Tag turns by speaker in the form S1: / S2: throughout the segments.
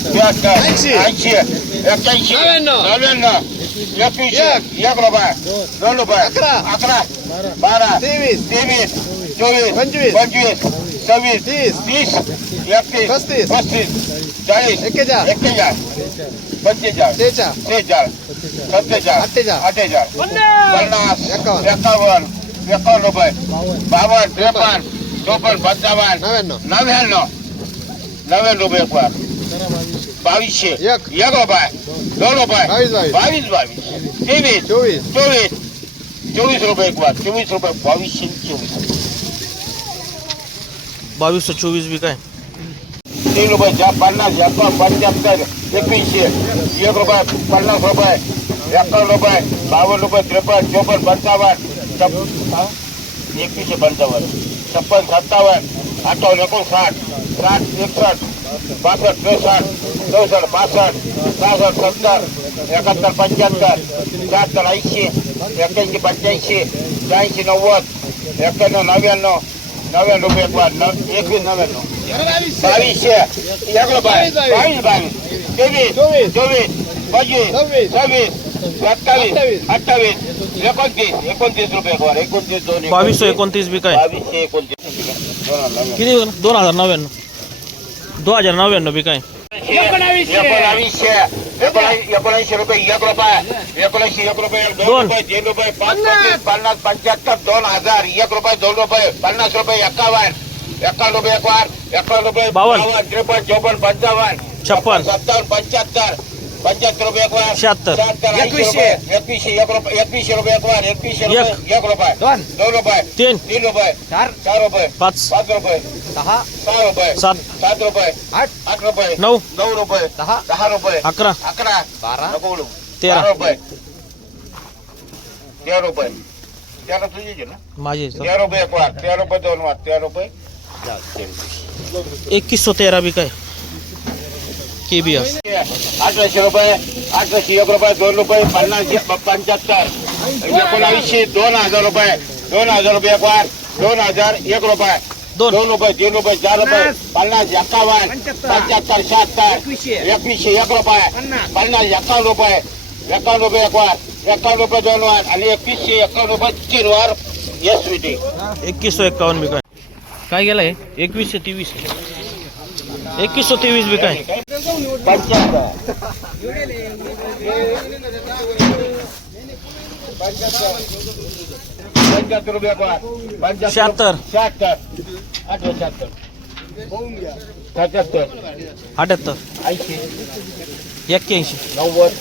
S1: त्र्याहत्तर
S2: ऐंशी.
S1: ऐंशी एक्क्याऐंशी
S2: नव्याण्णव.
S1: नव्याण्णव एकवीस
S2: एक.
S1: एक रुपये दोन रुपये
S2: अकरा.
S1: अकरा बारा
S2: तेवीस
S1: तेवीस चोवीस
S2: पंचवीस.
S1: पंचवीस सव्वीस
S2: तीस.
S1: तीस एकतीस
S2: पस्तीस.
S1: पस्तीस चाळीस
S2: एक्केचाळ
S1: एक्केचाळीस पंचेचाळीस
S2: शेचाळ
S1: त्रेचाळीस सत्तेचाळीस
S2: अठ्ठेचाळ.
S1: अठ्ठेचाळीस पन्नास
S2: एकावन्न.
S1: एकावन्न एकावन्न रुपये बावन्न त्रेपन्न चोपन्न पंचावन्न
S2: नव्याण्णव
S1: नव्याण्णव नव्याण्णव रुपये एक वार बावीसशे
S2: एक.
S1: एक रुपये दोन रुपये
S2: बावीस, बावीस.
S1: बावीस बावीस तेवीस
S2: चोवीस
S1: चोवीस चोवीस रुपये एक वार चोवीस रुपये बावीसशे चोवीस
S3: बावीसशे चोवीस बी काय
S1: तीन रुपये चार पन्नास एकावन्न पंच्याहत्तर एकवीसशे एक रुपये पन्नास रुपये एकावन्न रुपये बावन्न रुपये त्रेपन्न चोपन्न पंचावन्न छप- हा? एकवीसशे पंचावन्न छप्पन सत्तावन्न अठ्ठावन्न एकोणसाठ साठ एकसष्ट बासष्ट त्रेसष्ट चौसष्ट पासष्ट सहासष्ट सत्तर एकाहत्तर पंच्याहत्तर शहात्तर ऐंशी एक्क्याऐंशी पंच्याऐंशी शहाऐंशी नव्वद एक्क्याण्णव नव्याण्णव नव्याण्णव रुपये एक वार नव एकवीस नव्याण्णव बावीसशे एक रुपये बावीस बावीस तेवीस
S2: चोवीस.
S1: चोवीस पंचवीस
S2: सव्वीस.
S1: सव्वीस सत्तावीस
S2: अठ्ठावीस.
S1: अठ्ठावीस एकोणतीस एकोणतीस रुपये एक वार एकोणतीस दोन
S3: बावीसशे एकोणतीस बी काय
S1: बावीसशे एकोणतीस दोन हज़ार
S3: किती दोन हज़ार नव्याण्णव दोन हज़ार नव्याण्णव बी काय
S1: एकोणावीसशे एकोणऐंशी एकोणऐंशी रुपये एक रुपये एकोणऐंशी एक रुपये दोन
S3: दोन.
S1: रुपये तीन रुपये पाच पस्तीस पन्नास पंच्याहत्तर दोन हज़ार एक रुपये दोन
S2: दोन
S3: तीन
S1: तीन रुपये
S2: चार
S1: चार रुपये
S3: पाच
S1: पाच रुपये
S2: सहा
S1: सहा रुपये
S3: सात
S1: सात रुपये
S2: आठ
S1: आठ रुपये
S3: नऊ
S1: नऊ रुपये
S2: दहा
S1: दहा रुपये
S3: अकरा
S1: अकरा
S2: बारा
S1: नको बोलू
S3: तेरा.
S1: बारा रुपये तेरा रुपये तेरा तुझीच ना
S3: माझे
S1: तेरा रुपये एक वार तेरा रुपये दोन वार तेरा रुपये
S3: एकवीस सौ तेरा बी काय के बी एस
S1: अठराशे रुपये अठराशे एक रुपये दोन रुपये पन्नास पंच्याहत्तर. एकोणावीसशे दोन हज़ार रुपये दोन हज़ार रुपये एक वार दोन हज़ार एक रुपये.
S3: दोन.
S1: दोन रुपये तीन रुपये चार रुपये पन्नास. एकावन्न पंच्याहत्तर. शहात्तर एकवीसशे. एक रुपये पन्नास. एकावन्न रुपये एकावन्न रुपये एक वार एकावन्न रुपये दोन वार आणि एकवीसशे एकावन्न रुपये तीन वार येस स्वीटी
S3: एकवीस सौ एक्कावन्न बी काय. काय गेलाय? एकवीसशे तेवीस. एकवीस सौ तेवीस बी काय?
S1: पंच्याहत्तर. रुपये
S3: शहात्तर.
S1: शहात्तर. अठरा शहात्तर. सत्याहत्तर.
S3: अठ्याहत्तर.
S1: ऐंशी.
S3: एक्क्याऐंशी.
S1: नव्वद.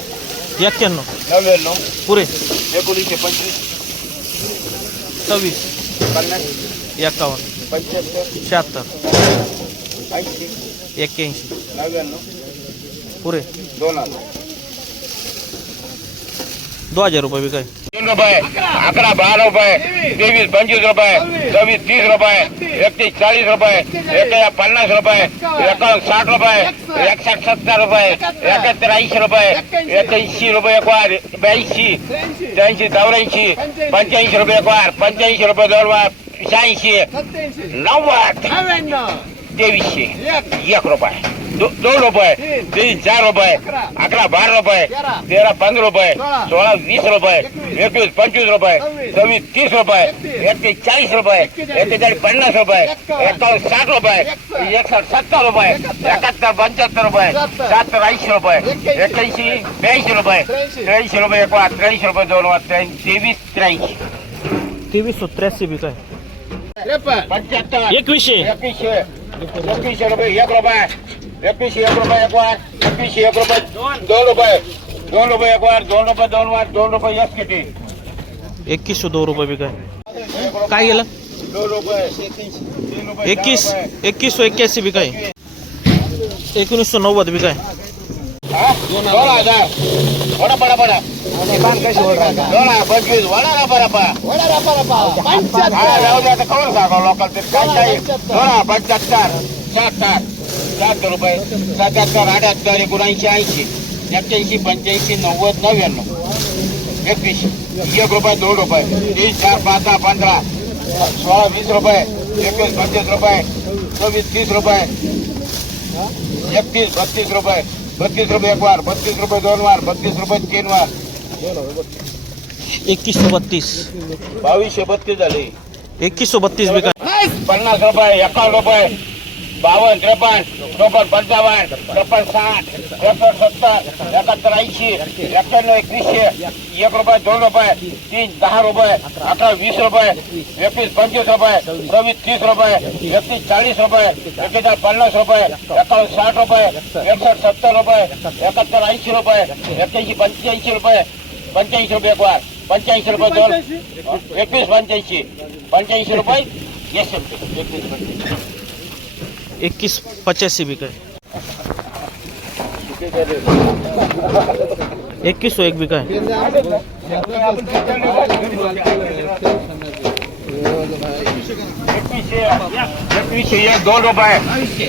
S3: एक्क्याण्णव.
S1: नव्याण्णव.
S3: पुरे.
S1: एकोणीसशे पंचवीस.
S3: सव्वीस.
S1: पन्नास.
S3: एक्कावन्न
S1: पंच्याहत्तर.
S3: शहात्तर.
S1: ऐंशी
S3: एक्क्याऐंशी.
S1: नव्याण्णव.
S3: पुरे.
S1: दोन हज़ार.
S3: दोन हज़ार रुपये बी काय
S1: तीन रुपये अकरा बारा रुपये तेवीस पंचवीस रुपये सव्वीस तीस रुपये एकतीस चाळीस रुपये एक पन्नास रुपये एकावन्न साठ रुपये एकसष्ट सत्तर रुपये एकाहत्तर ऐंशी रुपये एक्याऐंशी रुपये एक वार ब्याऐंशी त्र्याऐंशी चौऱ्याऐंशी पंच्याऐंशी रुपये एक वार पंच्याऐंशी रुपये दोन शहाऐंशी नव्वद. तेवीसशे एक रुपये दो- रुपये तीन चार रुपये अकरा बारा रुपये तेरा पंधरा रुपये सोळा वीस रुपये एकवीस पंचवीस रुपये सव्वीस तीस रुपये एकतीस चाळीस रुपये एक्केचाळीस पन्नास रुपये एकावन्न साठ रुपये एकसष्ट सत्तर रुपये एकाहत्तर पंच्याहत्तर रुपये शहात्तर ऐंशी रुपये एक्क्याऐंशी ब्याऐंशी रुपये त्र्याऐंशी रुपये एक वार त्र्याऐंशी रुपये दोन तेवीस त्र्याऐंशी
S3: तेवीस सौ त्र्याऐंशी बी काय
S1: पंच्याहत्तर
S3: एकवीसशे
S1: एकवीसशे एकवीसशे रुपये एक रुपये एकवीसशे एक रुपये एक वार एकवीसशे एक रुपये दोन रुपये दोन रुपये एक वार दोन रुपये दोन वार दोन रुपये एक किती
S3: एकवीस सौ दोन रुपये बी काय काय गेलं
S1: दोन रुपये
S3: एकवीस एकवीस सौ एक्क्याऐंशी बी काय एकोणीस सौ नव्वद बी काय
S1: दोन हज़ार वडा पडा पडा दोन हज़ार पंचवीस वडा ना पडा पडा हा जाऊ दे आता कळून सांगा लोकल ते काय काही दोन हज़ार पंच्याहत्तर शहात्तर शहात्तर रुपये सत्याहत्तर अठ्याहत्तर एकोणऐंशी ऐंशी एक्क्याऐंशी पंच्याऐंशी नव्वद नव्याण्णव एकवीसशे एक रुपये दोन रुपये तीन चार पाच सहा पंधरा सोळा वीस रुपये एकवीस पंचवीस रुपये चोवीस तीस रुपये एकतीस बत्तीस रुपये बत्तीस रुपये एक वार बत्तीस रुपये दोन वार बत्तीस रुपये तीन वार
S3: एकतीसशे बत्तीस.
S1: बावीसशे बत्तीस झाले.
S3: एकवीसशे बत्तीस बी काय
S1: पन्नास रुपये एकावन्न रुपये बावन्न त्रेपन्न चौपन्न पंचावन्न त्रेपन्न साठ त्रेपन्न सत्तर एकाहत्तर ऐंशी एक्क्याण्णव एकवीसशे एक रुपये दोन रुपये तीन दहा रुपये अकरा वीस रुपये एकवीस पंचवीस रुपये सव्वीस तीस रुपये एकतीस चाळीस रुपये एकेचाळीस पन्नास रुपये एकावन्न साठ रुपये एकसष्ट सत्तर रुपये एकाहत्तर ऐंशी रुपये एक्क्याऐंशी पंच्याऐंशी रुपये पंच्याऐंशी रुपये एक वार पंच्याऐंशी रुपये दोन. एकवीस पंच्याऐंशी. पंच्याऐंशी. रुपये. येस एकवीस पंच्याऐंशी.
S3: एकवीस पचासी बी काय एकवीस एक बी काय?
S1: एकवीसशे